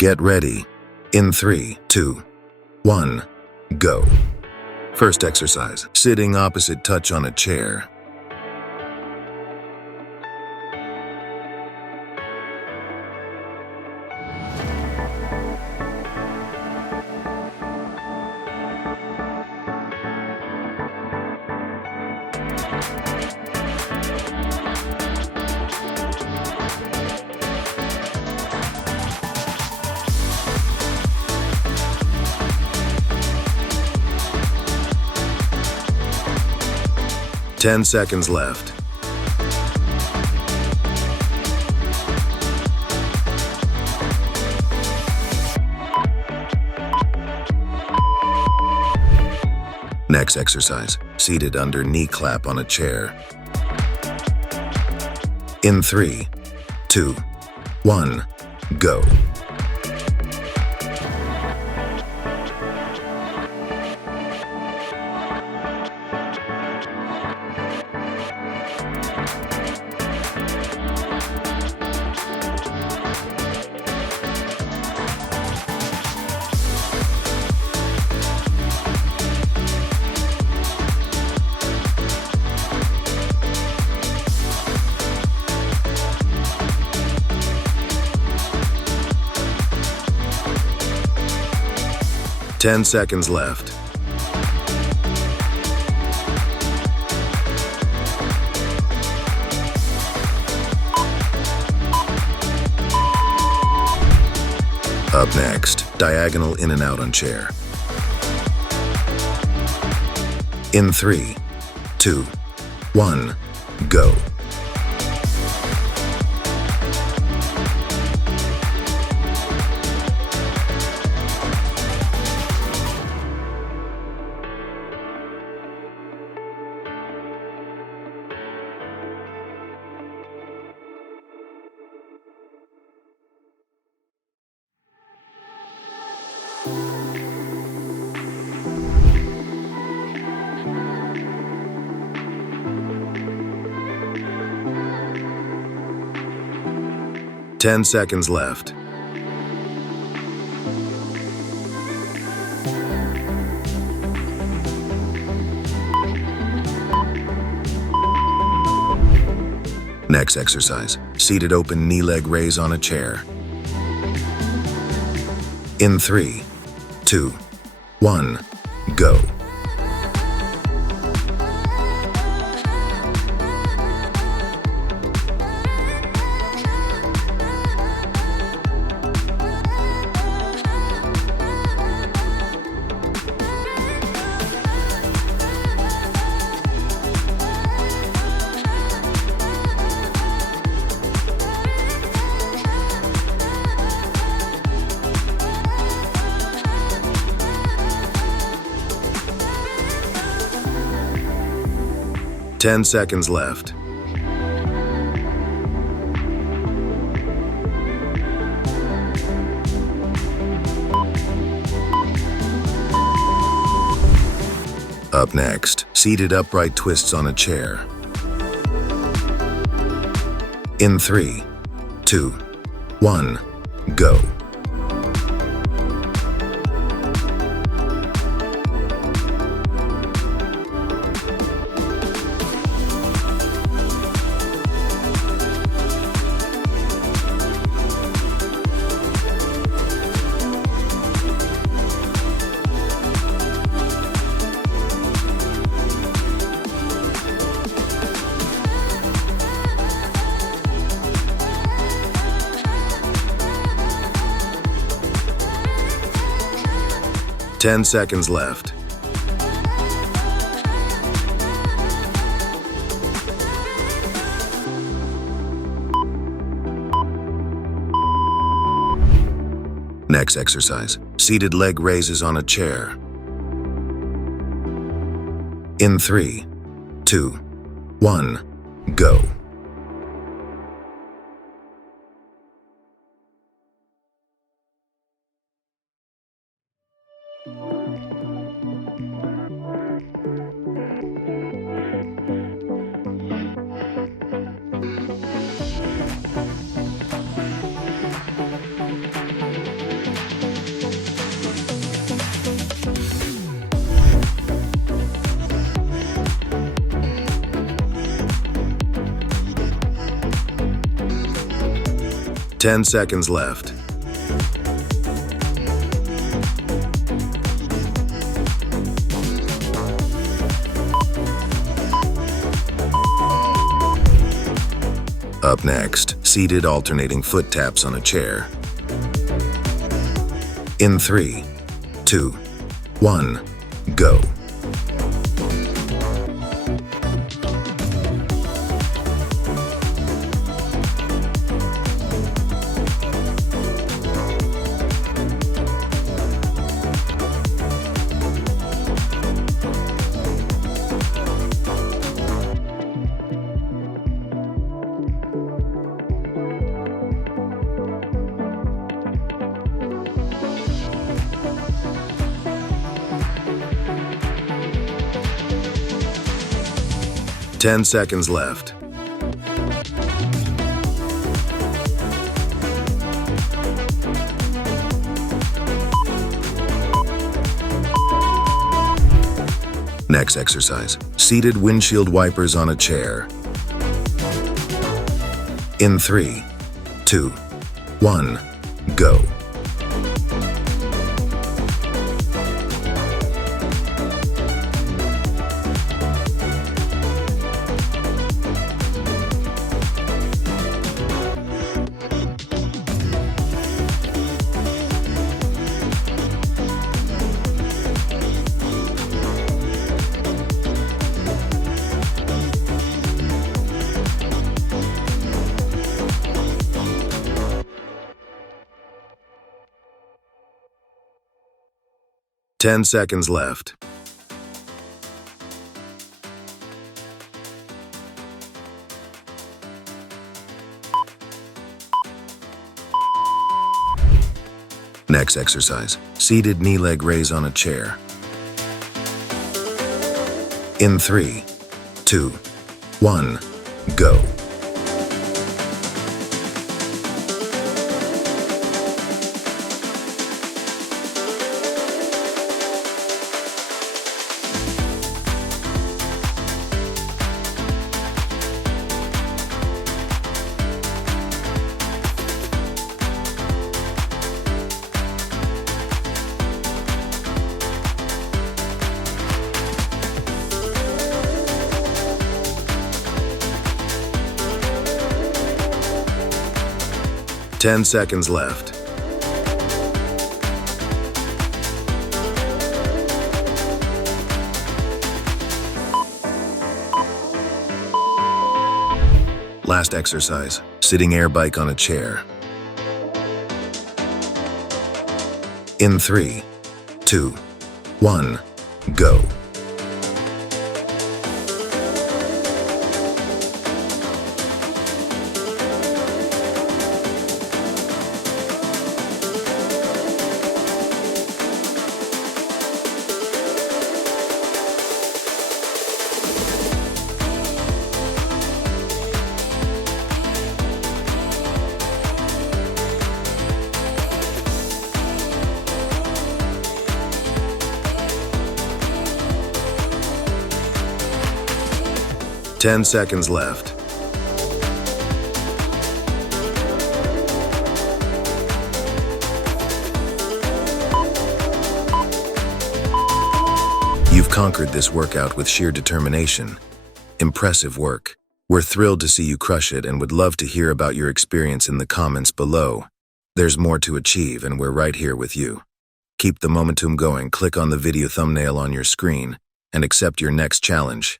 Get ready. In 3, 2, 1, go. First exercise, sitting opposite touch on a chair. Ten seconds left. Next exercise, seated under knee clap on a chair. In 3, 2, 1, go. Ten seconds left. Up next, diagonal in and out on chair. In 3, 2, 1, go. Ten seconds left. Next exercise, seated open knee-leg raise on a chair. In 3, 2, 1, go. Ten seconds left. Up next, seated upright twists on a chair. In 3, 2, 1, go. Ten seconds left. Next exercise, seated leg raises on a chair. In 3, 2, 1, go. 10 seconds left. Up next, seated alternating foot taps on a chair. In 3, 2, 1, go. Ten seconds left. Next exercise, seated windshield wipers on a chair. In 3, 2, 1, go. Ten seconds left. Next exercise, seated knee leg raise on a chair. In 3, 2, 1, go. Ten seconds left. Last exercise, sitting air bike on a chair. In 3, 2, 1, go. Ten seconds left. You've conquered this workout with sheer determination. Impressive work. We're thrilled to see you crush it and would love to hear about your experience in the comments below. There's more to achieve and we're right here with you. Keep the momentum going, click on the video thumbnail on your screen, and accept your next challenge.